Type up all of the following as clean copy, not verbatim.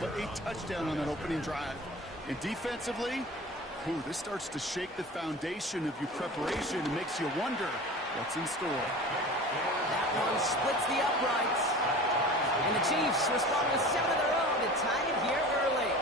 but a touchdown on that opening drive. And defensively, this starts to shake the foundation of your preparation and makes you wonder what's in store. That one splits the uprights. And the Chiefs respond with 7 of their own to tie it here early.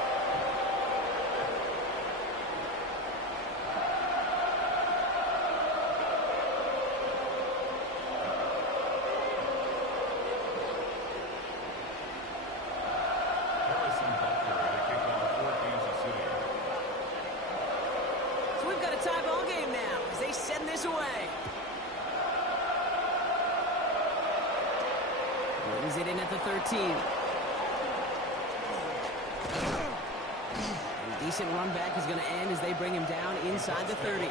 So we've got a tie ball game now as they send this away. Brings it in at the 13. And a decent run back is going to end as they bring him down inside the 30.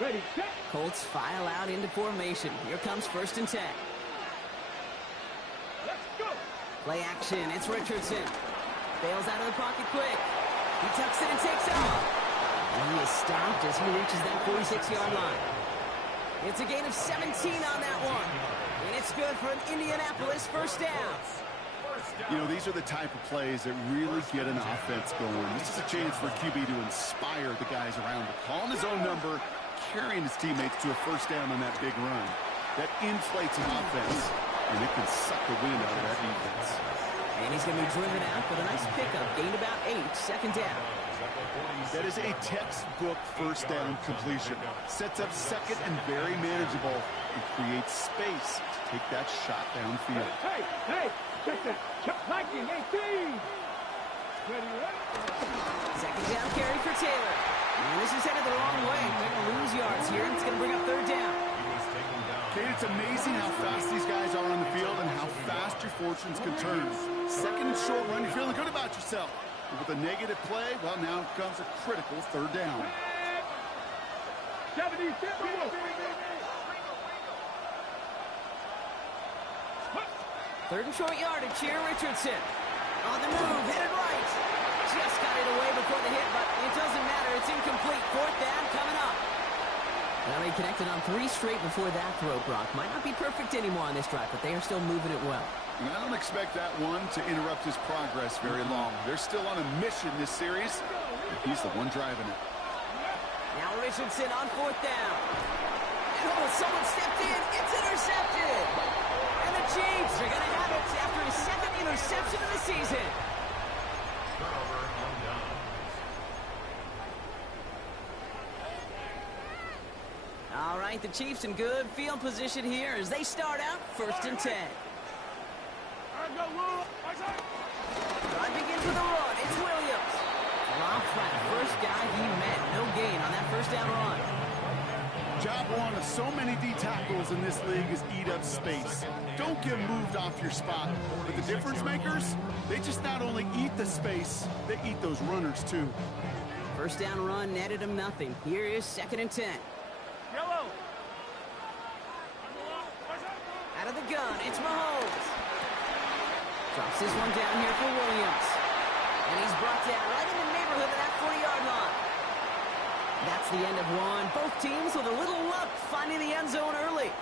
Ready, set. Colts file out into formation. Here comes 1st and 10. Let's go. Play action. It's Richardson. Bails out of the pocket quick. He tucks it and takes off. And he is stopped as he reaches that 46-yard line. It's a gain of 17 on that one. And it's good for an Indianapolis first down. You know, these are the type of plays that really get an offense going. This is a chance for QB to inspire the guys around him. Calling his own number, carrying his teammates to a first down on that big run. That inflates an offense, and it can suck the wind out of that defense. And he's going to be driven out, but a nice pickup. Gained about 8, second down. That is a textbook first down completion. Sets up second and very manageable and creates space to take that shot downfield. Hey, check that. Check liking 18. Ready, ready. Second down carry for Taylor. And this is headed the wrong way. They're going to lose yards here. It's going to bring up 3rd down. Kate, it's amazing how fast these guys are on the field and how fast your fortunes can turn. Second and short run, you're feeling good about yourself. But with a negative play, well, now comes a critical 3rd down. 70, 3rd and short yardage here, Richardson. On the move, headed right. Just got it away before the hit, but it doesn't matter. It's incomplete. 4th down coming up. Well, they connected on 3 straight before that throw, Brock. Might not be perfect anymore on this drive, but they are still moving it well. And I don't expect that one to interrupt his progress very long. They're still on a mission this series, and he's the one driving it. Now Richardson on 4th down. And someone stepped in. It's intercepted. And the Chiefs are going to have it after his 2nd interception of the season. All right, the Chiefs in good field position here as they start out 1st and 10. Drive begins with a run. It's Williams. Drops by the first guy he met. No gain on that 1st down run. Job one of so many D tackles in this league is eat up space. Don't get moved off your spot. But the difference makers, they just not only eat the space, they eat those runners too. 1st down run netted him nothing. Here is 2nd and 10. Yellow. Out of the gun, it's Mahomes. Drops this one down here for Williams. And he's brought down right in the neighborhood of that 40-yard line. That's the end of one. Both teams with a little luck finding the end zone early.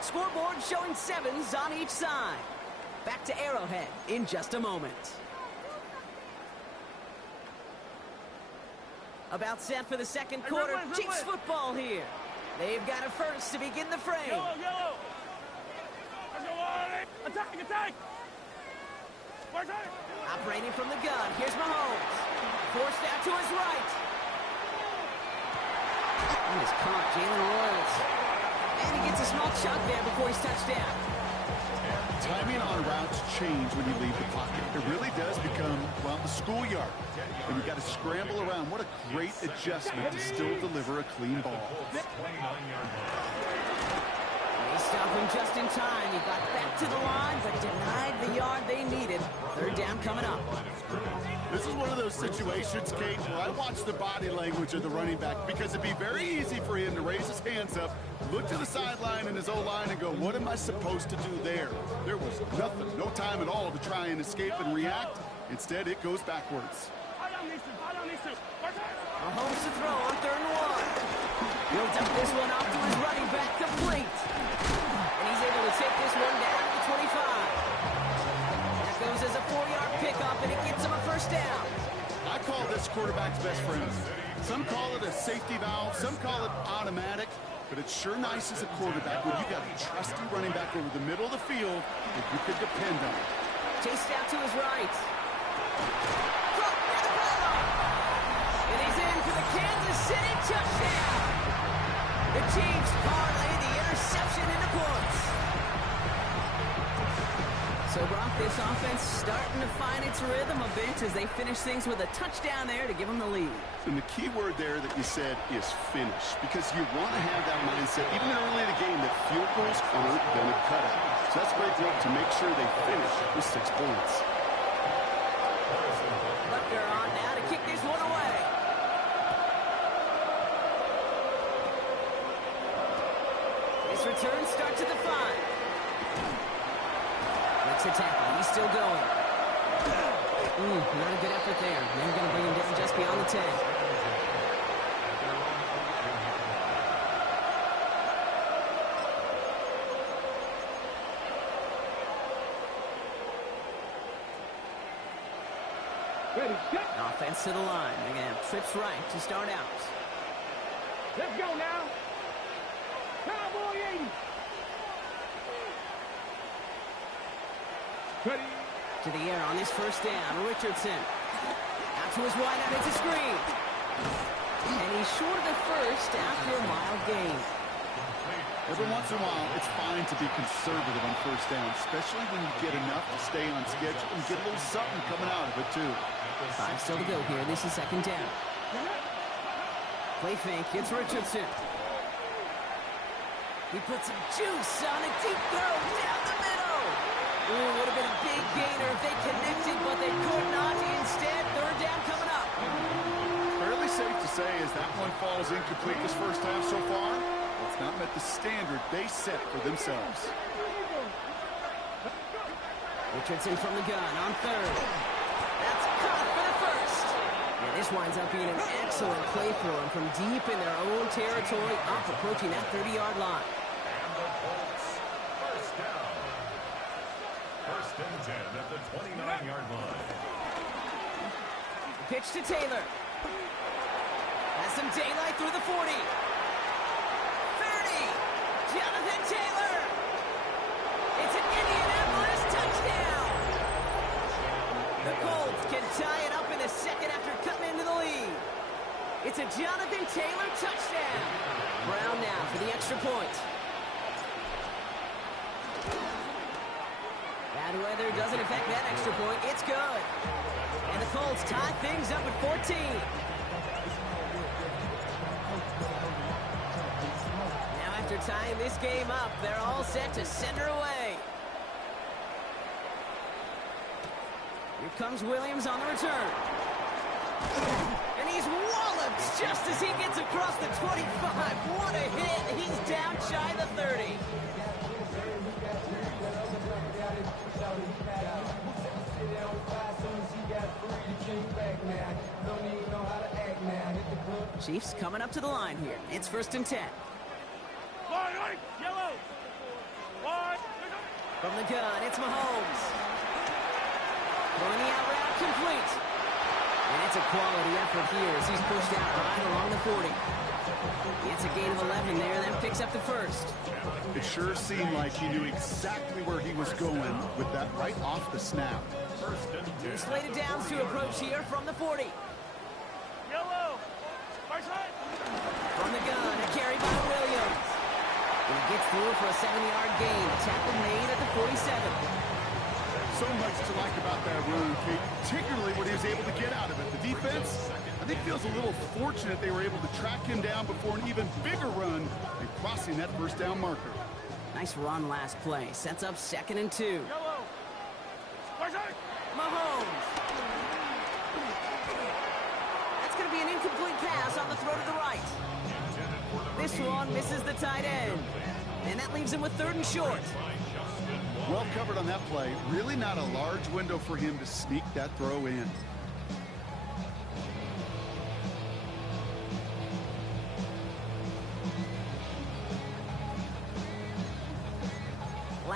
Scoreboard showing 7s on each side. Back to Arrowhead in just a moment. About set for the 2nd quarter. Chiefs football here. They've got it first to begin the frame. Yellow. Attack. Operating from the gun. Here's Mahomes. Forced out to his right. And is caught, Jalen Royals. And he gets a small chunk there before he's touched down. Timing on routes change when you leave the pocket. It really does become, well, the schoolyard. And you've got to scramble around. What a great adjustment to still deliver a clean ball. They stop him just in time. He got back to the line, but denied the yard they needed. 3rd down coming up. This is one of those situations, Kate, where I watch the body language of the running back because it'd be very easy for him to raise his hands up, look to the sideline in his O-line and go, what am I supposed to do there? There was nothing, no time at all to try and escape and react. Instead, it goes backwards. Mahomes to throw on 3rd and 1. Dump this one off to his running back, complete. And he's able to take this one down to the 25. That goes as a 4-yard pickup, and it gets him a first down. I call this quarterback's best friend. Some call it a safety valve, some call it automatic, but it's sure nice as a quarterback when you got a trusty running back over the middle of the field that you could depend on. Chased out to his right. Throw, near the pylon. And he's in for the Kansas City touchdown. The Chiefs parlay the interception into points. So, Brock, this offense starting to find its rhythm a bit as they finish things with a touchdown there to give them the lead. And the key word there that you said is finish, because you want to have that mindset, even early in the game, that field goals aren't going to cut it. So that's great work to make sure they finish with 6 points. Butker on now to kick this one away. This return starts at the 5. Makes a tackle. He's still going. Not a good effort there. They're going to bring him down just beyond the 10. Ready, set. Offense to the line. They're going to have trips right to start out. Let's go now. Cowboy 80. Ready. To the air on this first down. Richardson. Out to his wideout. It's a screen. And he's short of the first after a mild gain. Every once in a while, it's fine to be conservative on first down, especially when you get enough to stay on schedule and get a little something coming out of it, too. 5 still to go here. This is second down. Play fake. It's Richardson. He puts some juice on a deep throw down the middle. Ooh, would have been a big gainer if they connected, but they could not. Instead, third down coming up. Fairly safe to say as that one falls incomplete this first half so far, it's not met the standard they set for themselves. Richardson from the gun on third. That's caught for the first. And this winds up being an excellent play for them from deep in their own territory, up approaching that 30-yard line. First and 10 at the 29-yard line. Pitch to Taylor. Has some daylight through the 40. 30. Jonathan Taylor. It's an Indianapolis touchdown. The Colts can tie it up in the second after cutting into the lead. It's a Jonathan Taylor touchdown. Brown now for the extra point. Bad weather doesn't affect that extra point. It's good. And the Colts tie things up at 14. Now after tying this game up, they're all set to send her away. Here comes Williams on the return. And he's walloped just as he gets across the 25. What a hit. He's down shy of the 30. Chiefs coming up to the line here. It's first and 10. Yellow. From the gun, it's Mahomes. Throwing the out route complete. And it's a quality effort here as he's pushed out right along the 40. It's a gain of 11 there, then picks up the first. It sure seemed like he knew exactly where he was going with that right off the snap. Two slated downs to approach here from the 40. Yellow. From the gun, a carry by Williams. And he gets through for a 7-yard gain. Tackle made at the 47. So much to like about that run, Kate, particularly what he was able to get out of it. The defense, I think, feels a little fortunate they were able to track him down before an even bigger run and crossing that first down marker. Nice run last play. Sets up second and 2. Mahomes. That's going to be an incomplete pass on the throw to the right. This one misses the tight end. And that leaves him with third and short. Well covered on that play. Really not a large window for him to sneak that throw in.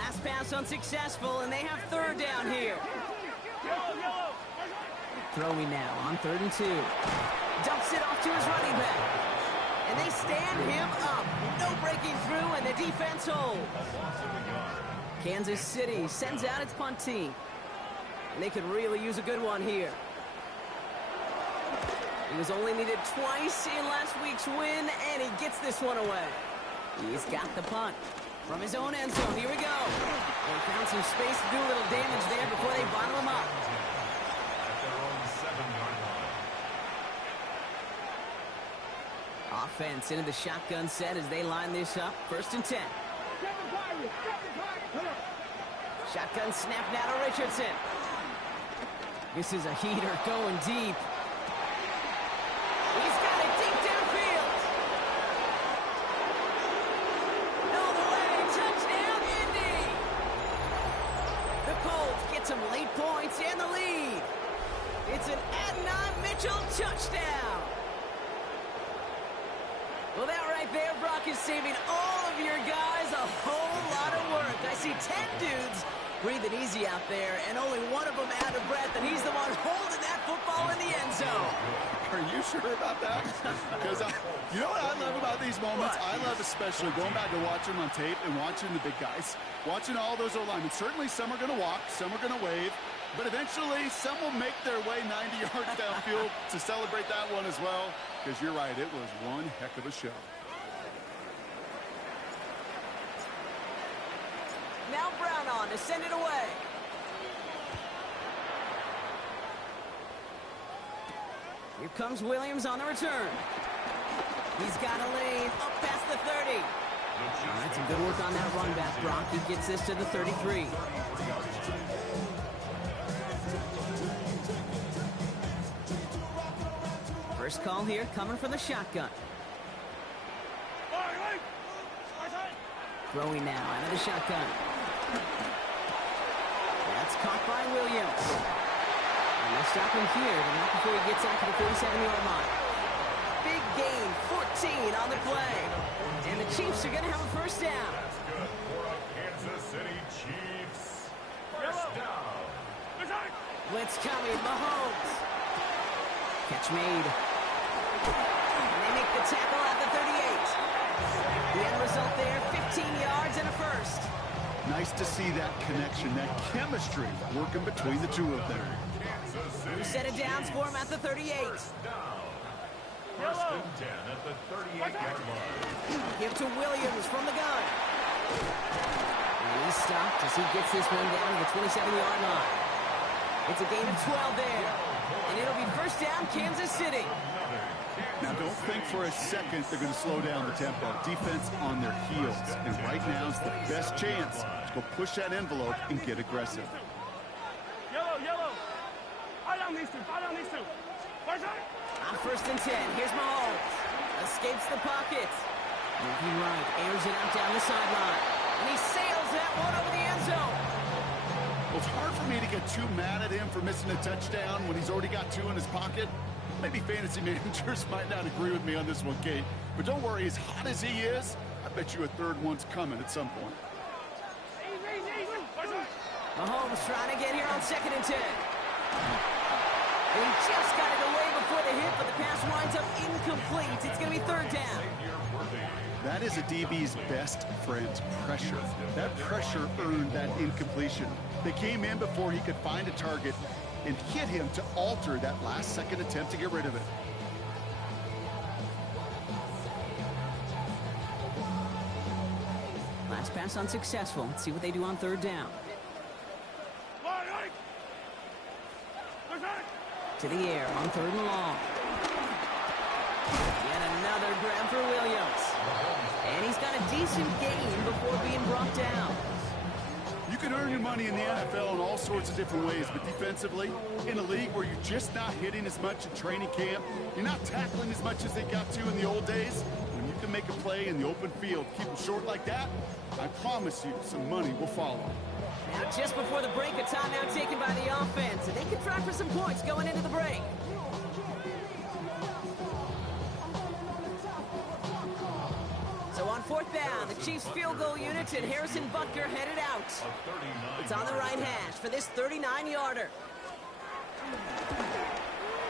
Last pass unsuccessful, and they have third down here. Throwing now on 3rd and 2. Dumps it off to his running back. And they stand him up. No breaking through, and the defense holds. Kansas City sends out its punt team. And they could really use a good one here. He was only needed twice in last week's win, and he gets this one away. He's got the punt from his own end zone. Here we go. They found some space to do a little damage there before they bottle him up. At their own 7-yard line. Offense into the shotgun set as they line this up. 1st and 10. Shotgun snap now to Richardson. This is a heater going deep. He's got it deep downfield. All the way, touchdown Indy. The Colts get some late points and the lead. It's an Adonai Mitchell touchdown. Well, that right there, Brock, is saving all of your guys a whole lot of work. I see 10 dudes breathing easy out there, and only one of them out of breath, and he's the one holding that football in the end zone. Are you sure about that? Because you know what I love about these moments? I love especially going back and watching on tape and watching the big guys. Watching all those O-linemen. Certainly some are going to walk, some are going to wave, but eventually some will make their way 90 yards downfield to celebrate that one as well. Because you're right, it was one heck of a show. Now Brown on to send it away. Here comes Williams on the return. He's got a lane up past the 30. All right, some good work on that run back, Brock. He gets this to the 33. First call here coming from the shotgun. Throwing now out of the shotgun. That's caught by Williams. And they'll stop him here, but not before he gets out to the 47-yard line. Big gain, 14 on the play. And the Chiefs are going to have a first down. That's good for a Kansas City Chiefs. First down. Blitz coming, Mahomes. Catch made. And they make the tackle at the 38. The end result there, 15 yards and a first. Nice to see that connection, that chemistry working between the two of them. Who set it down for him at the 38. First and 10 at the 38-yard line. Give to Williams from the gun. And he's stopped as he gets this one down to the 27-yard line. It's a gain of 12 there. And it'll be first down, Kansas City. Now, don't think for a second they're going to slow down the tempo. Defense on their heels. And right now is the best chance to go push that envelope and get aggressive. On 1st and 10, here's Mahomes. Escapes the pocket. Moving right, airs it out down the sideline. And he sails that one over the end zone. Well, it's hard for me to get too mad at him for missing a touchdown when he's already got 2 in his pocket. Maybe fantasy managers might not agree with me on this one, Kate. But don't worry, as hot as he is, I bet you a third one's coming at some point. Mahomes trying to get here on 2nd and 10. And he just got it away before the hit, but the pass winds up incomplete. It's going to be 3rd down. That is a DB's best friend, pressure. That pressure earned that incompletion. They came in before he could find a target and hit him to alter that last-second attempt to get rid of it. Last pass unsuccessful. Let's see what they do on 3rd down. To the air on 3rd and long. Yet another grab for Williams. And he's got a decent gain before being brought down. You can earn your money in the NFL in all sorts of different ways, but defensively, in a league where you're just not hitting as much in training camp, you're not tackling as much as they got to in the old days, when you can make a play in the open field, keep them short like that, I promise you some money will follow. Now, just before the break, a timeout taken by the offense, and they can try for some points going into the break. So on fourth down. The Chiefs field goal unit and Harrison Butker headed out. It's on the right hash for this 39-yarder.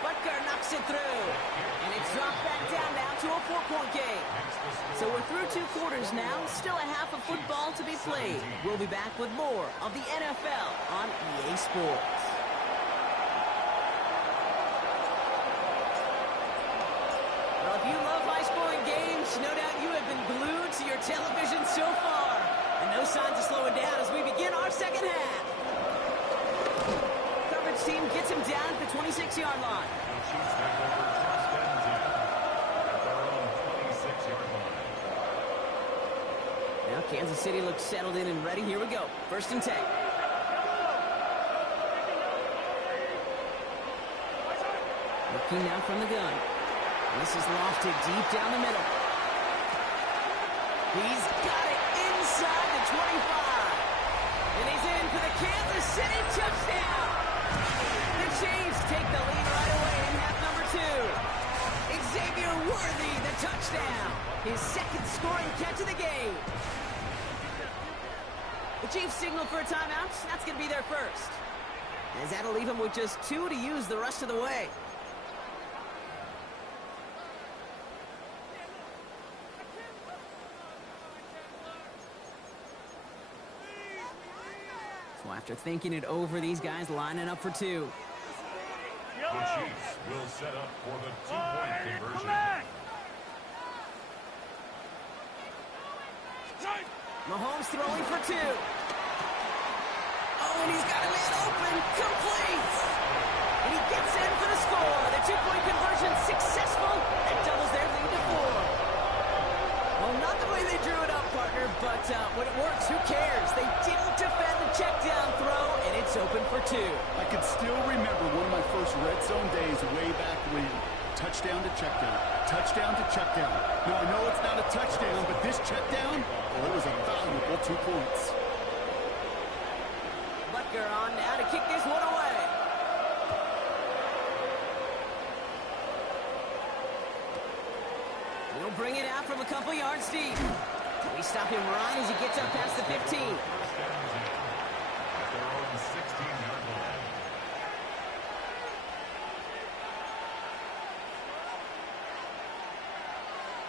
Butker knocks it through. And it's dropped back down now to a 4-point game. So we're through 2 quarters now. Still a half of football to be played. We'll be back with more of the NFL on EA Sports. Well, if you love high-scoring games, no doubt you have been glued to your television so far. And no signs of slowing down as we begin our second half. Coverage team gets him down at the 26-yard line. Now Kansas City looks settled in and ready. Here we go. 1st and 10. Looking now from the gun. This is lofted deep down the middle. He's got it inside the 25. And he's in for the Kansas City touchdown. The Chiefs take the lead right away in half number 2. Xavier Worthy, the touchdown. His 2nd scoring catch of the game. The Chiefs signal for a timeout. That's going to be their first. As that'll leave him with just 2 to use the rest of the way. So after thinking it over, these guys lining up for 2. The Chiefs will set up for the 2-point conversion. Mahomes throwing for 2. Oh, and he's got a man open. Complete. And he gets in for the score. The 2-point conversion successful. And doubles their lead to 4. Well, not the way they drew it up, partner, but when it works, who cares? They didn't defend the check down throw, and it's open for 2. I can still remember one of my first red zone days way back when. Touchdown to check down. Touchdown to check down. Now, I know it's not a touchdown, but this check down, well, it was a valuable 2 points. Butker on now to kick this one away. He'll bring it out from a couple yards deep. We stop him right as he gets up past the 15.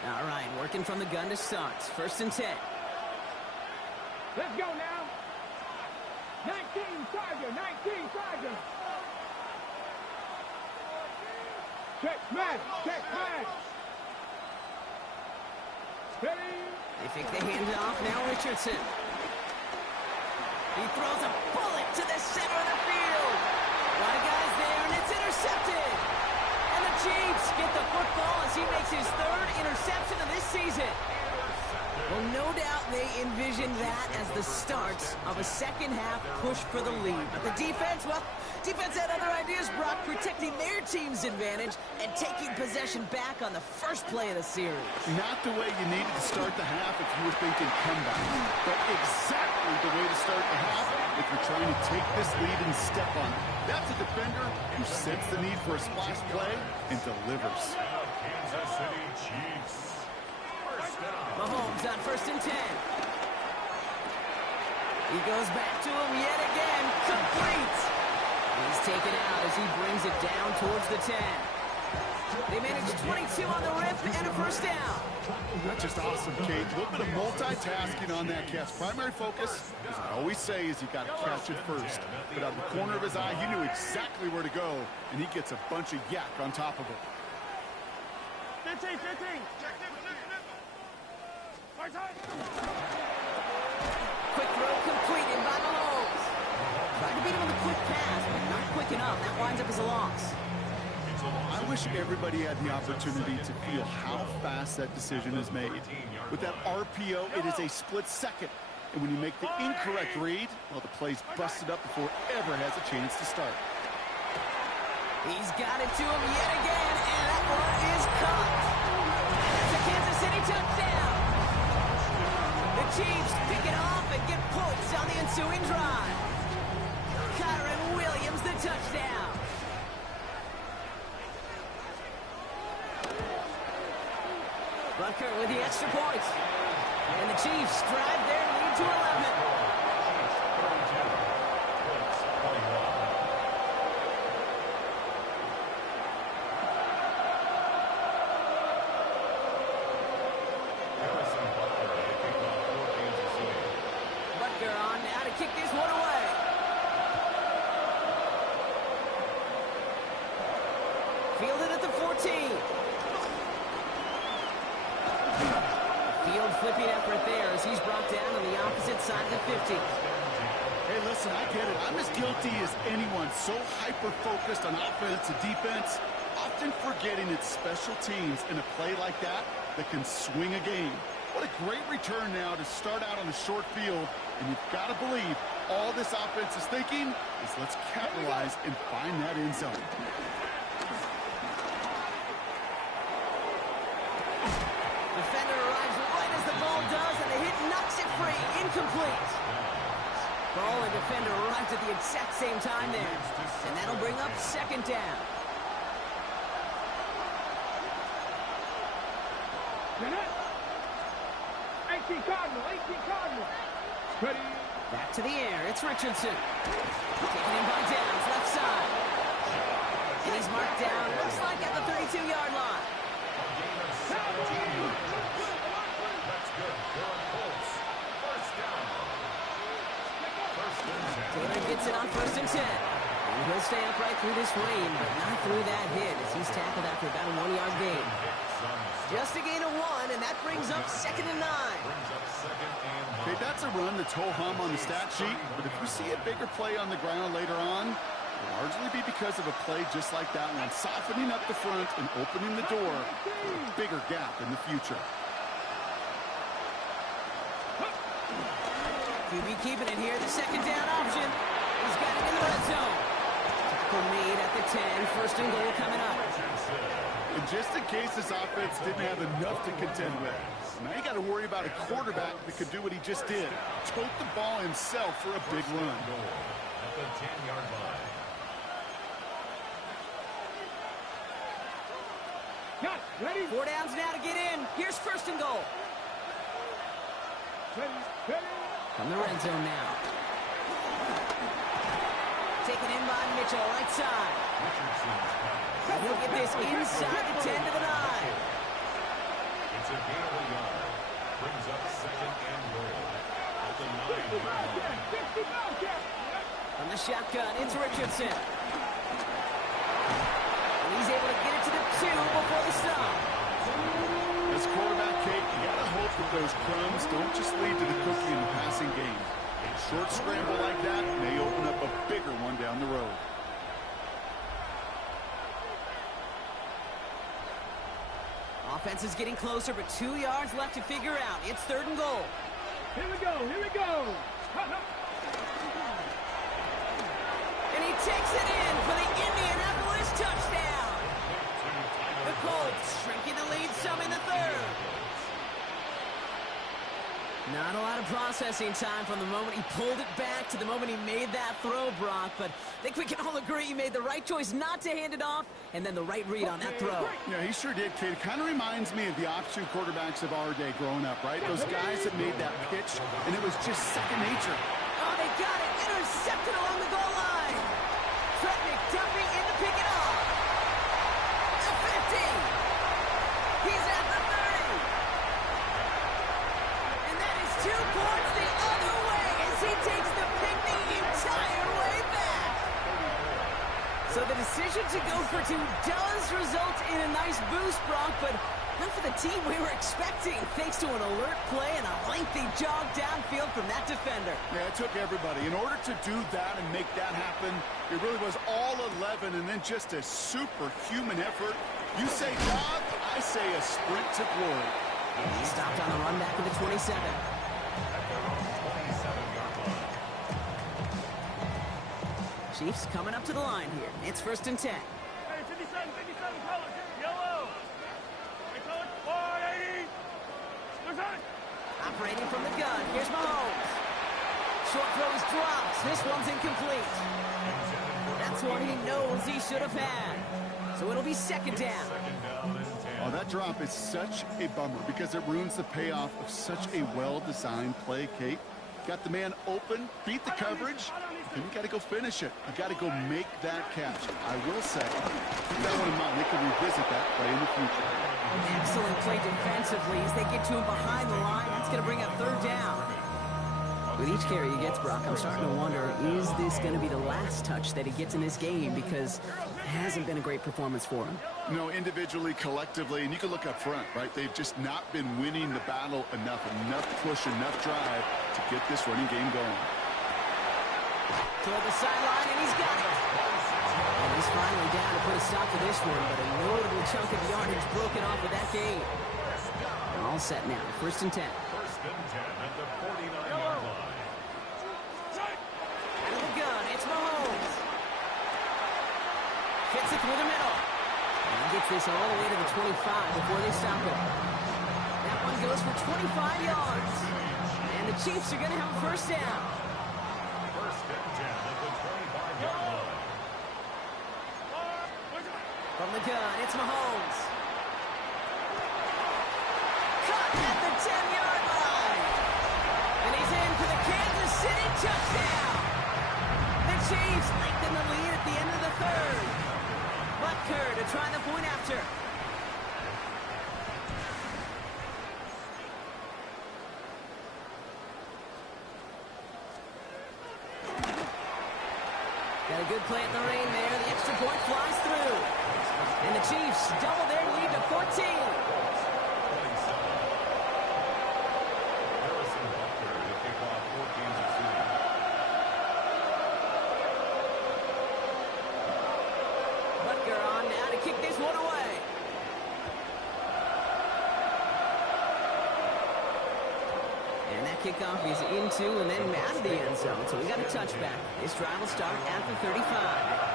All right, working from the gun to start. 1st and 10. Let's go now. 19 Charger, 19 Charger. Check man, check man. Ready? They fake the handoff. Now Richardson. He throws a bullet to the center of the field. A lot of guys there, and it's intercepted. And the Chiefs get the football as he makes his 3rd interception of this season. Well, no doubt they envisioned that as the start of a second-half push for the lead. But the defense, well, defense had other ideas, Brock, protecting their team's advantage and taking possession back on the first play of the series. Not the way you needed to start the half if you were thinking comeback, but exactly the way to start the half if you're trying to take this lead and step on it. That's a defender who sensed the need for a splash play and delivers. Kansas City Chiefs. Mahomes on 1st and 10. He goes back to him yet again. Complete. He's taken out as he brings it down towards the 10. They managed 22 on the rip and a 1st down. That's just awesome, Kate. A little bit of multitasking on that catch. Primary focus, as I always say, is you got to catch it first. But out of the corner of his eye, he knew exactly where to go, and he gets a bunch of yak on top of it. 15, 15. Quick throw completed by Mahomes. Tried to beat him with a quick pass, but not quick enough. That winds up as a loss. I wish everybody had the opportunity to feel how fast that decision is made. With that RPO, it is a split second. And when you make the incorrect read, well, the play's busted up before it ever has a chance to start. He's got it to him yet again, and that one is caught. It's a Kansas City touchdown. The Chiefs pick it off and get points on the ensuing drive. Kyren Williams, the touchdown. Butker with the extra point. And the Chiefs drive their lead to 11. Butker on now to kick this one away. Fielded at the 14. Field flipping effort there as he's brought down on the opposite side of the 50. Hey, listen, I get it. I'm as guilty as anyone. So hyper-focused on offense and defense, often forgetting it's special teams in a play like that that can swing a game. What a great return now to start out on a short field, and you've got to believe all this offense is thinking is let's capitalize and find that end zone. Defender arrives right as the ball does, and the hit knocks it free. Incomplete. Ball and defender arrived at the exact same time there. And that'll bring up second down. Minute. 18 Cardinal, 18 Cardinal. Ready. Back to the air. It's Richardson. Taken in by Downs, left side. And he's marked down, looks like at the 32-yard line. Taylor gets it on 1st and 10. And he'll stay upright through this rain, but not through that hit as he's tackled after about a 1-yard gain. Just a gain of 1, and that brings up 2nd and 9. Okay, that's a run that's ho-hum on the stat sheet, but if we see a bigger play on the ground later on, it'll largely be because of a play just like that one, softening up the front and opening the door for a bigger gap in the future. QB keeping it here, the second down option. He's got it in the red zone. Tackle made at the 10, 1st and goal coming up. And just in case this offense didn't have enough to contend with, now you got to worry about a quarterback that could do what he just did, tote the ball himself for a big run. At the 10-yard line. Cut. Ready. 4 downs now to get in. Here's 1st and goal. Ready. Ready. From the red zone now. Taken in by Mitchell, right side. And he'll get this inside the 10 to the 9. It's a gain of a yard. Brings up 2nd and goal. At the 9-yard line. From the shotgun, it's Richardson. And he's able to get it to the 2 before the stop. As quarterback, Kate, you got to hope that those crumbs don't just lead to the cookie in the passing game. A short scramble like that may open up a bigger one down the road. Offense is getting closer, but 2 yards left to figure out. It's 3rd and goal. Here we go. Here we go. And he takes it in for the Indianapolis touchdown. The Colts shrinking the lead some in the 3rd. Not a lot of processing time from the moment he pulled it back to the moment he made that throw, Brock. But I think we can all agree he made the right choice not to hand it off, and then the right read on that throw. Yeah, he sure did, kid. It kind of reminds me of the option quarterbacks of our day growing up, right? Those guys that made that pitch, and it was just second nature. Oh, they got it. Intercepted along the goal line. Trent McDuffie in to pick it off. The 50. He's at the 30. And that is 2 points the other way as he takes the pick the entire way back. So the decision to go for 2 does result in a nice boost, Brock, but not for the team we were expecting, thanks to an alert play and a lengthy jog downfield from that defender. Yeah, it took everybody. In order to do that and make that happen, it really was all 11 and then just a superhuman effort. You say jog, I say a sprint to glory. He stopped on the run back of the 27. Chiefs coming up to the line here. It's 1st and 10. Hey, 57, colors. Yellow. Hey, colors. 480. What's on? Operating from the gun. Here's Mahomes. Short throw is dropped. This one's incomplete. That's one he knows he should have had. So it'll be 2nd down. On Oh, that drop is such a bummer because it ruins the payoff of such a well-designed play, Kate. Got the man open, beat the coverage, and you got to go finish it. You got to go make that catch. I will say, keep that one in mind. They can revisit that play in the future. Excellent play defensively as they get to him behind the line. That's going to bring up third down. With each carry he gets, Brock, I'm starting to wonder, is this going to be the last touch that he gets in this game? Because it hasn't been a great performance for him. You know, individually, collectively, and you can look up front, right? They've just not been winning the battle enough push, enough drive to get this running game going. Toward the sideline, and he's got it. And he's finally down to put a stop to this one, but a notable chunk of yardage broken off of that game. All set now, 1st and 10. 1st and 10 at the 49-yard line. Out of the gun, it's Mahomes. Gets it through the middle. And he gets this all the way to the 25 before they stop him. That one goes for 25 yards. And the Chiefs are going to have a first down. 1st and 10 at the 25-yard line. From the gun, it's Mahomes. Caught at the 10-yard line. And he's in for the Kansas City touchdown. The Chiefs lengthen the lead at the end of the third. Butker to try the point after. Got a good play at the rain there. The extra point flies through. And the Chiefs double their lead to 14. 27. Harrison Butker to kick off for Kansas City. Butker on now to kick this one away. And that kickoff is into and then out of the end zone. So we got a touchback. This drive will start at the 35.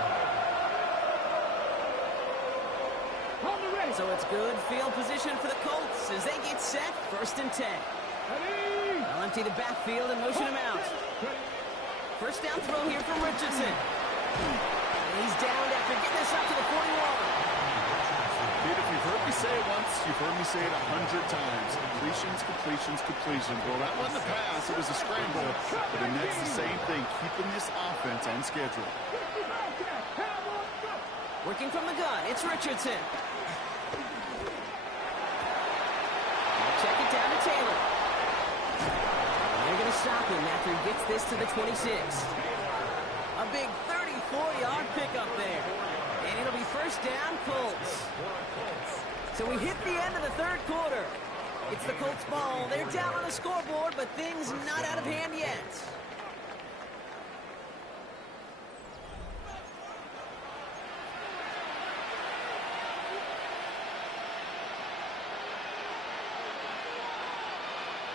So it's good field position for the Colts as they get set. 1st and 10. They'll empty the backfield and motion him out. First down throw here from Richardson. And he's down after getting this up to the 41. Dude, if you've heard me say it once, you've heard me say it 100 times. Completions, completions, completions. Well, that wasn't a pass. It was a scramble. But the Nets, the same thing, keeping this offense on schedule. Working from the gun, it's Richardson. Check it down to Taylor. And they're going to stop him after he gets this to the 26. A big 34-yard pickup there. And it'll be first down, Colts. So we hit the end of the third quarter. It's the Colts ball. They're down on the scoreboard, but things not out of hand yet.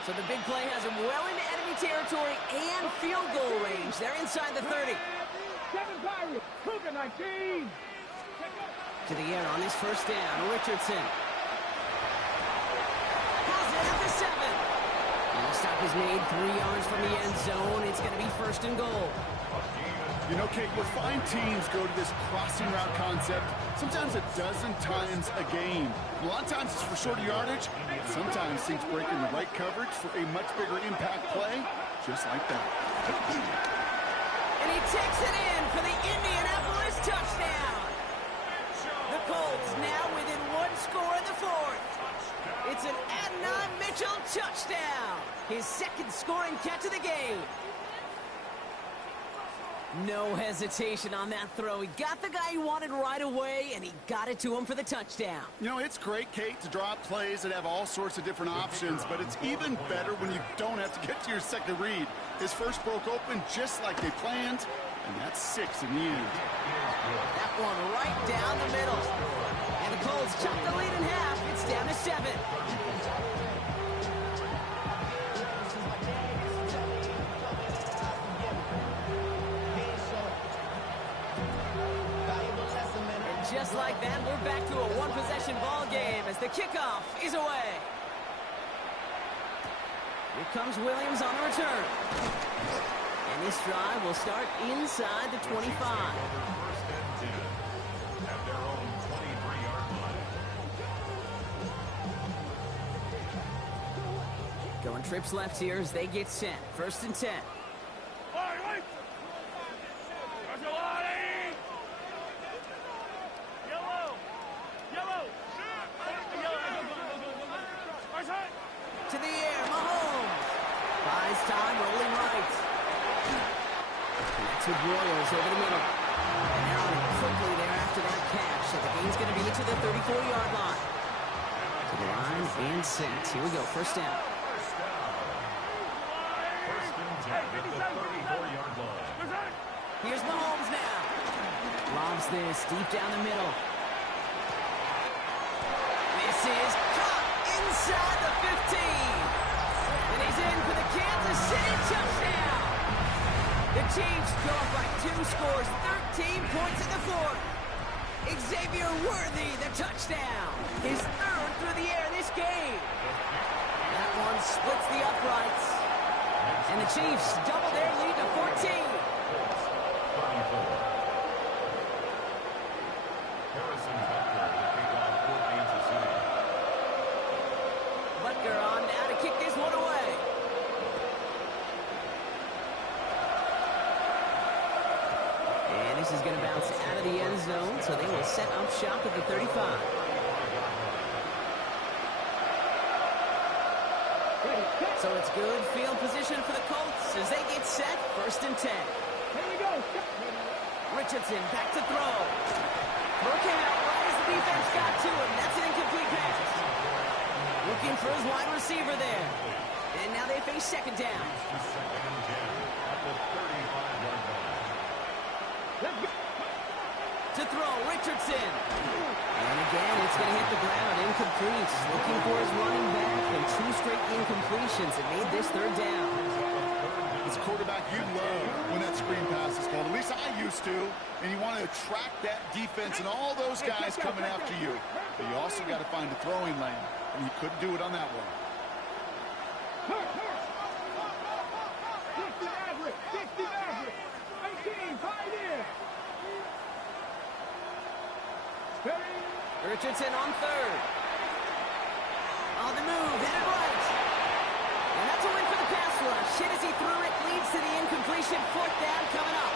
So the big play has him well into enemy territory and field goal range. They're inside the 30. To the air on this first down, Richardson. Has it at the 7. And the stop is made 3 yards from the end zone. It's going to be 1st and goal. You know, Kate, you'll find teams go to this crossing route concept sometimes a dozen times a game. A lot of times it's for shorter yardage. Sometimes things break in the right coverage for a much bigger impact play, just like that. And he takes it in for the Indianapolis touchdown. The Colts now within 1 score in the 4th. It's an Adnan Mitchell touchdown. His 2nd scoring catch of the game. No hesitation on that throw. He got the guy he wanted right away, and he got it to him for the touchdown. You know, it's great, Kate, to draw up plays that have all sorts of different options, but it's even better when you don't have to get to your second read. His first broke open just like they planned, and that's 6 in the end. That one right down the middle. And the Colts chop the lead in half. It's down to 7. Just like that, we're back to a one-possession ball game as the kickoff is away. Here comes Williams on the return. And this drive will start inside the 25. First and 10 at their own 23-yard line. Showing trips left here as they get set. 1st and 10. To the air, Mahomes. Buys time, rolling right. Connects with Royals over the middle. And they're on it quickly there after that catch. So the game's going to be to the 34-yard line. To the line and set. Here we go, 1st down. First and 10 at the 34-yard line. Here's Mahomes now. Lobs this deep down the middle. This is caught inside the 15. And he's in for the Kansas City touchdown. The Chiefs go up by 2 scores, 13 points in the 4th. Xavier Worthy, the touchdown. His 3rd through the air this game. That one splits the uprights. And the Chiefs double their lead to 14. 34. Harrison Butker will kick off for Kansas City. Butker on now to kick this one away. And this is going to bounce out of the end zone, so they will set up shop at the 35. So it's good field position for the Colts as they get set. 1st and 10. Here we go. Richardson back to throw. Looking out right as the defense got to him. That's an incomplete pass. Looking for his wide receiver there. And now they face 2nd down. Second and 10 at the 35-yard line. Let's go. To throw, Richardson. And again, it's going to hit the ground. Incomplete. Looking for his running back. And 2 straight incompletions that made this 3rd down. As a quarterback, you love when that screen pass is called. At least I used to. And you want to attract that defense and all those guys coming after you. But you also got to find a throwing lane. And you couldn't do it on that one. 60 average. 60 average. 18, pioneer. Richardson on 3rd. On the move, headed right. And that's a win for the pass rush. Hit as he threw it, leads to the incompletion. 4th down coming up.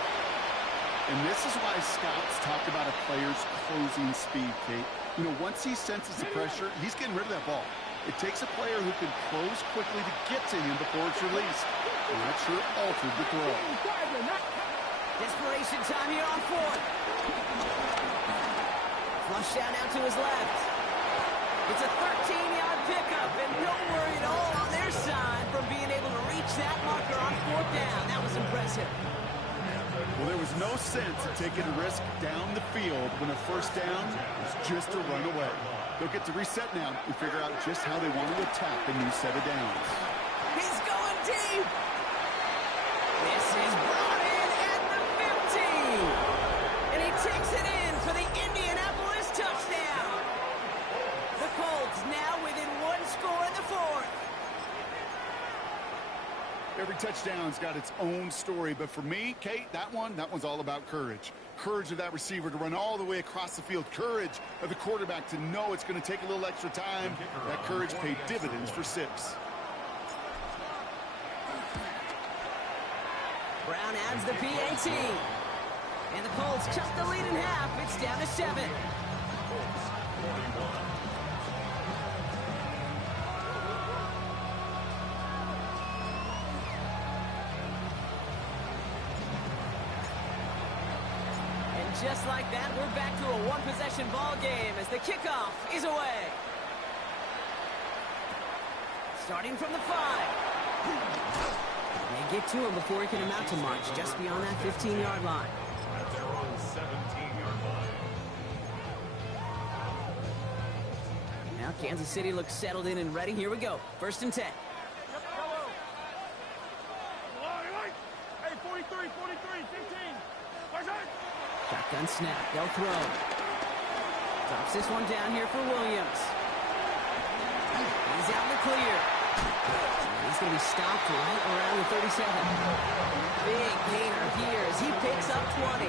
And this is why scouts talk about a player's closing speed, Kate. You know, once he senses the pressure, he's getting rid of that ball. It takes a player who can close quickly to get to him before it's released. And that sure altered the throw. Desperation time here on 4th. Flushed out now to his left. It's a 13-yard pickup, and no worry at all on their side from being able to reach that marker on 4th down. That was impressive. Well, there was no sense of taking a risk down the field when a 1st down was just a run away. They'll get to reset now and figure out just how they want to attack the new set of downs. He's going deep. This is brought in at the 15. And he takes it in for the Indianapolis touchdown. The Colts now within 1 score in the 4th. Every touchdown's got its own story, but for me, Kate, that one's all about courage. Courage of that receiver to run all the way across the field. Courage of the quarterback to know it's going to take a little extra time. That courage paid dividends for 6. Brown adds the PAT. And the Colts cut the lead in half. It's down to 7. Just like that, we're back to a 1-possession ball game as the kickoff is away. Starting from the 5. They get to him before he can amount to much, just beyond that 15-yard line. At their own 17-yard line. Now Kansas City looks settled in and ready. Here we go. 1st and 10. Hey, 43, 15. Shotgun snap. They'll throw. Drops this one down here for Williams. He's out in the clear. He's going to be stopped right around the 37. Big gainer here as he picks up 20.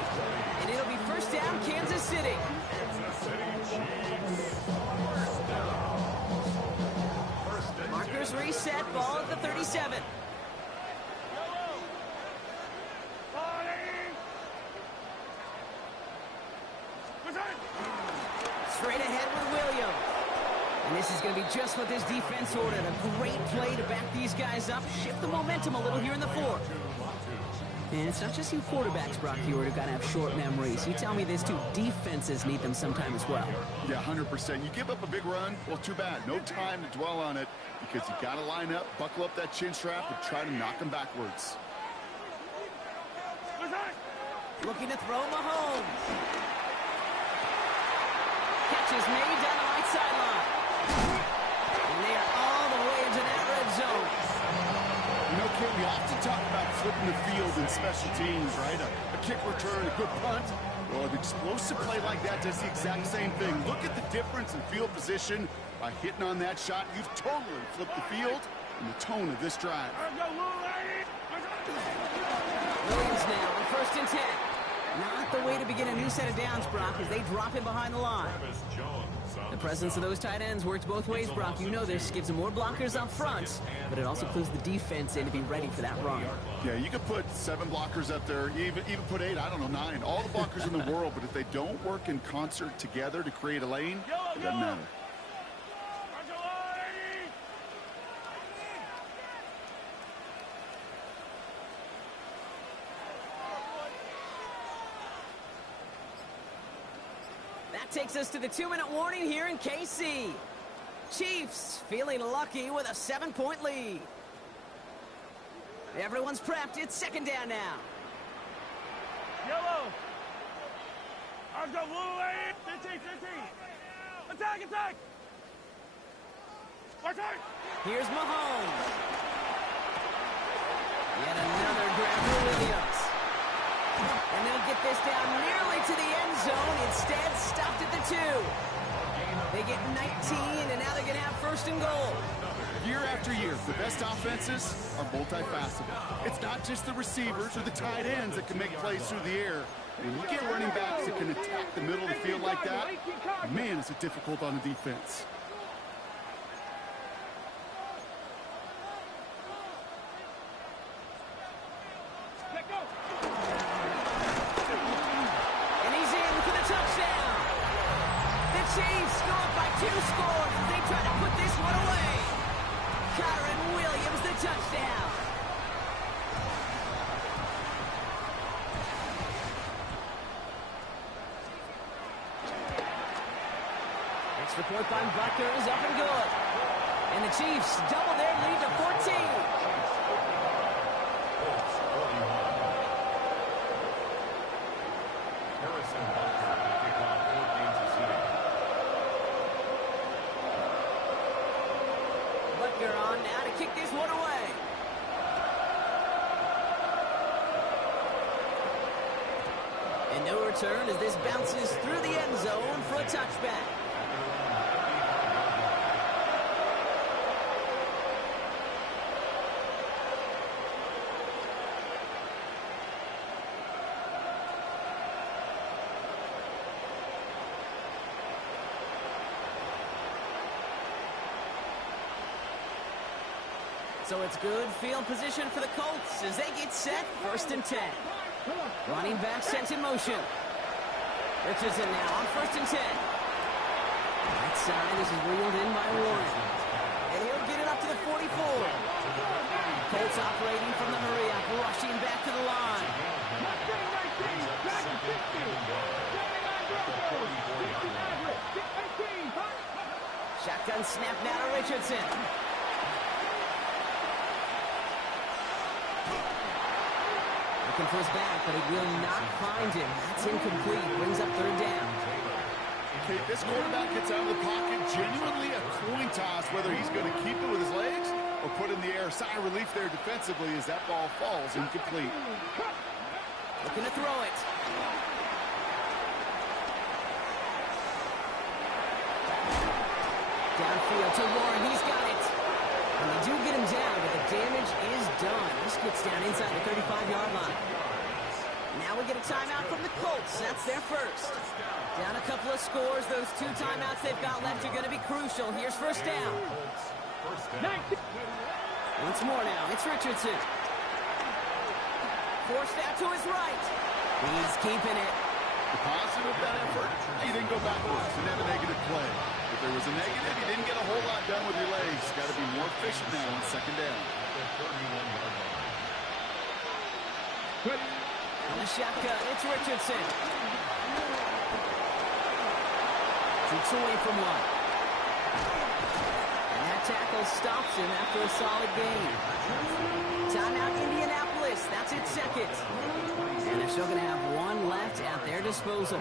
And it'll be 1st down, Kansas City. Kansas City Chiefs. First down. Markers reset, ball at the 37. Straight ahead with Williams. And this is going to be just what this defense ordered. A great play to back these guys up, shift the momentum a little here in the fourth. And it's not just you quarterbacks, Brock Huard, who've got to have short memories. You tell me these two defenses need them sometime as well. Yeah, 100%. You give up a big run, well, too bad. No time to dwell on it because you got to line up, buckle up that chin strap, and try to knock them backwards. Looking to throw Mahomes. Catch is made down the right sideline. And they are all the way into that red zone. You know, Kate, we often talk about flipping the field in special teams, right? A kick return, a good punt. Well, an explosive play like that does the exact same thing. Look at the difference in field position. By hitting on that shot, you've totally flipped the field and the tone of this drive. Williams now on 1st and 10. Not the way to begin a new set of downs, Brock, as they drop him behind the line. The presence of those tight ends works both ways, Brock. You know this. Gives them more blockers up front, but it also clues the defense in to be ready for that run. Yeah, you could put 7 blockers up there, even put 8, I don't know, 9. All the blockers in the world, but if they don't work in concert together to create a lane, it doesn't matter. That takes us to the 2-minute warning here in KC. Chiefs feeling lucky with a 7-point lead. Everyone's prepped. It's 2nd down now. Yellow. I've got blue lane. 15. Attack. Here's Mahomes. Yet another grab for Williams. And they'll get this down nearly to the end zone. Instead, stopped at the 2. They get 19, and now they're going to have 1st and goal. Year after year, the best offenses are multifaceted. It's not just the receivers or the tight ends that can make plays through the air. And you get running backs that can attack the middle of the field like that, man, is it difficult on the defense. Chiefs go up by 2 scores as they try to put this one away. Kyren Williams, the touchdown. Extra point by Butker is up and good. And the Chiefs double their lead to 14. On now to kick this one away. And no return as this bounces through the end zone for a touchback. So it's good field position for the Colts as they get set. 1st and 10. Running back sent in motion. Richardson now on 1st and 10. Right side, this is reeled in by Warren. And he'll get it up to the 44. Colts operating from the hurry up, rushing back to the line. Shotgun snap now to Richardson. Looking for his back, but he will not find him. That's incomplete. Brings up 3rd down. Okay, this quarterback gets out of the pocket. Genuinely a coin toss whether he's going to keep it with his legs or put it in the air. Sigh of relief there defensively as that ball falls incomplete. Looking to throw it. Downfield to Warren. He's got it. And they do get him down, but the damage is done. This gets down inside the 35-yard line. Now we get a timeout from the Colts. That's their first. Down a couple of scores. Those 2 timeouts they've got left are going to be crucial. Here's 1st down. Once more now, it's Richardson. Forced out to his right. He's keeping it. The positive of that effort, he didn't go backwards. Didn't have a negative play. If there was a negative, he didn't get a whole lot done with your legs. Got to be more efficient now on second down. On the shotgun, it's Richardson. Takes away from one. And that tackle stops him after a solid gain. Timeout Indianapolis. That's its second. And they're still going to have one left at their disposal.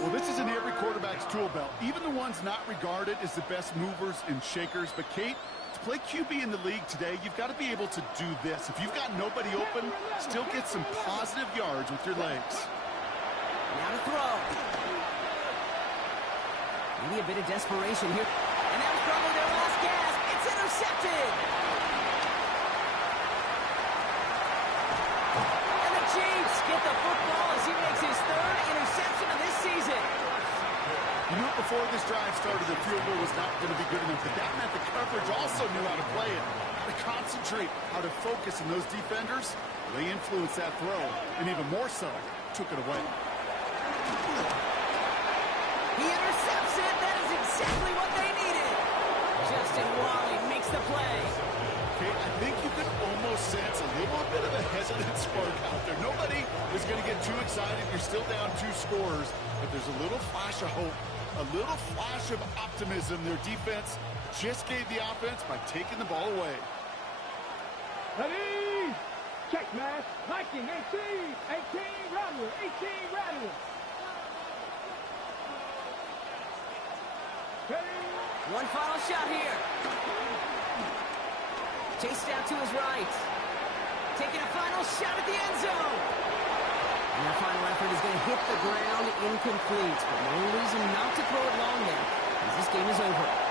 Well, this is in every quarterback's tool belt. Even the ones not regarded as the best movers and shakers. But, Kate, to play QB in the league today, you've got to be able to do this. If you've got nobody open, still get some positive yards with your legs. Now to throw. Maybe a bit of desperation here. And that was probably their last gasp. It's intercepted. And the Chiefs get the football as he makes his third interception of this season. You knew before this drive started the field goal was not going to be good enough, but that meant the coverage also knew how to play it, how to concentrate, how to focus, and those defenders, they influenced that throw, and even more so, took it away. He intercepts it. That is exactly what they needed. Justin Wally makes the play. Okay, I think you could almost sense a little bit of a hesitant spark out there. Nobody is going to get too excited. You're still down 2 scores, but there's a little flash of hope, a little flash of optimism. Their defense just gave the offense by taking the ball away. Ready? Check, man. Viking, 18. 18, Rattler. 18, Rattler. Ready? One final shot here. Chased out to his right. Taking a final shot at the end zone. And their final effort is going to hit the ground incomplete. But no reason not to throw it long there, as this game is over.